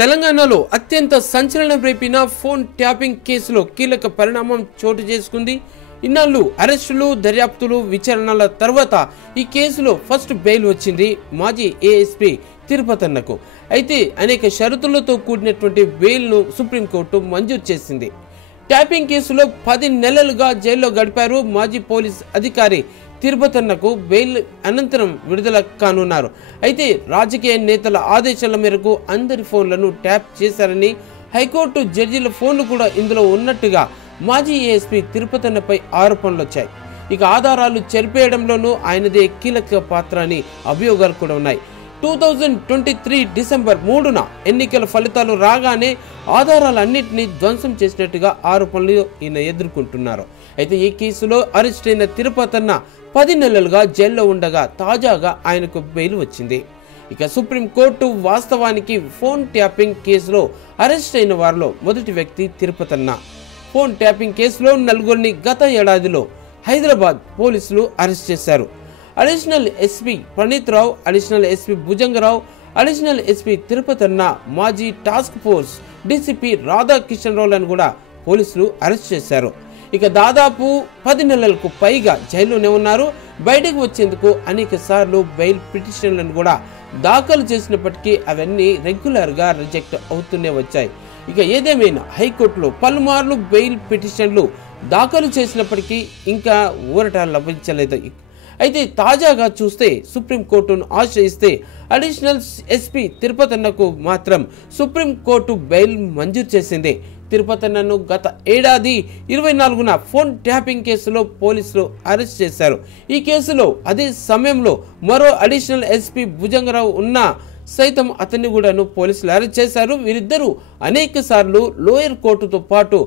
తెలంగాణలో అత్యంత సంచలనం రేపిన ఫోన్ ట్యాపింగ్ కేసులో కీలక పరిణామం చోటు చేసుకుంది. ఇన్నాళ్ళు అరెస్టులు, దర్యాప్తులు, విచారణల తర్వాత ఈ కేసులో ఫస్ట్ బెయిల్ వచ్చింది మాజీ ఏఎస్పీ తిరుపతన్నకు. అయితే అనేక షరతులతో కూడినటువంటి బెయిల్ను సుప్రీంకోర్టు మంజూరు చేసింది. ట్యాపింగ్ కేసులో 10 నెలలుగా జైల్లో గడిపారు మాజీ పోలీస్ అధికారి తిరుపతన్నకు బెయిల్ అనంతరం విడుదల కానున్నారు. అయితే రాజకీయ నేతల ఆదేశాల మేరకు అందరి ఫోన్లను ట్యాప్ చేశారని, హైకోర్టు జడ్జిల ఫోన్లు కూడా ఇందులో ఉన్నట్టుగా మాజీ ఏఎస్పీ తిరుపతన్నపై ఆరోపణలు వచ్చాయి. ఇక ఆధారాలు చెరిపేయడంలోనూ ఆయనదే కీలక పాత్ర అని అభియోగాలు కూడా ఉన్నాయి. 2023 డిసెంబర్ 3న ఎన్నికల ఫలితాలు రాగానే ఆధారాలన్నింటినీ ధ్వంసం చేసినట్టుగా ఆరోపణలు ఈయన ఎదుర్కొంటున్నారు. అయితే ఈ కేసులో అరెస్ట్ అయిన తిరుపతన్న 10 నెలలుగా జైల్లో ఉండగా తాజాగా ఆయనకు బెయిల్ వచ్చింది. ఇక సుప్రీంకోర్టు వాస్తవానికి ఫోన్ ట్యాపింగ్ కేసులో అరెస్ట్ అయిన వారిలో మొదటి వ్యక్తి తిరుపతన్న. ఫోన్ ట్యాపింగ్ కేసులో నలుగురిని గత ఏడాదిలో హైదరాబాద్ పోలీసులు అరెస్ట్ చేశారు. Additional SP Praneeth Rao, additional SP Bhujangarao, additional SP Tirupathanna, మాజీ టాస్క్ ఫోర్స్ డీసీపీ రాధాకిషన్ రావులను కూడా పోలీసులు అరెస్ట్ చేశారు. ఇక దాదాపు 10 నెలలకు పైగా జైల్లోనే ఉన్నారు. బయటకు వచ్చేందుకు అనేక సార్లు బెయిల్ పిటిషన్లను కూడా దాఖలు చేసినప్పటికీ అవన్నీ రెగ్యులర్గా రిజెక్ట్ అవుతూనే వచ్చాయి. ఇక ఏదేమైనా హైకోర్టులో పలుమార్లు బెయిల్ పిటిషన్లు దాఖలు చేసినప్పటికీ ఇంకా ఊరట లభించలేదు. అయితే తాజాగా చూస్తే సుప్రీంకోర్టును ఆశ్రయిస్తే అడిషనల్ ఎస్పీ తిరుపతన్నకు మాత్రం సుప్రీంకోర్టు బెయిల్ మంజూరు చేసింది. తిరుపతన్నను గత ఏడాది 24న ఫోన్ ట్యాపింగ్ కేసులో పోలీసులు అరెస్ట్ చేశారు. ఈ కేసులో అదే సమయంలో మరో అడిషనల్ ఎస్పీ భుజంగరావు ఉన్నా సైతం అతన్ని కూడాను పోలీసులు అరెస్ట్ చేశారు. వీరిద్దరూ అనేక సార్లు లోయర్ కోర్టుతో పాటు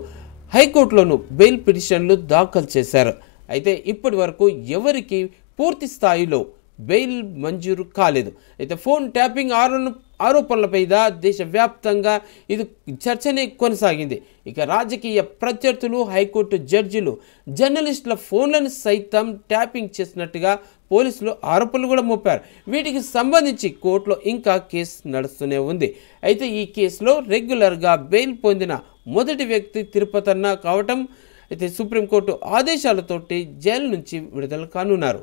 హైకోర్టులోను బెయిల్ పిటిషన్లు దాఖలు చేశారు. అయితే ఇప్పటి వరకు ఎవరికి పూర్తి స్థాయిలో బెయిల్ మంజూరు కాలేదు. అయితే ఫోన్ ట్యాపింగ్ ఆరోపణలపై దేశవ్యాప్తంగా ఇది చర్చనే కొనసాగింది. ఇక రాజకీయ ప్రత్యర్థులు, హైకోర్టు జడ్జిలు జర్నలిస్టుల ఫోన్లను సైతం ట్యాపింగ్ చేసినట్టుగా పోలీసులు ఆరోపణలు కూడా మోపారు. వీటికి సంబంధించి కోర్టులో ఇంకా కేసు నడుస్తూనే ఉంది. అయితే ఈ కేసులో రెగ్యులర్గా బెయిల్ పొందిన మొదటి వ్యక్తి తిరుపతన్న కావటం, అయితే సుప్రీంకోర్టు ఆదేశాలతోటి జైలు నుంచి విడుదల కానున్నారు.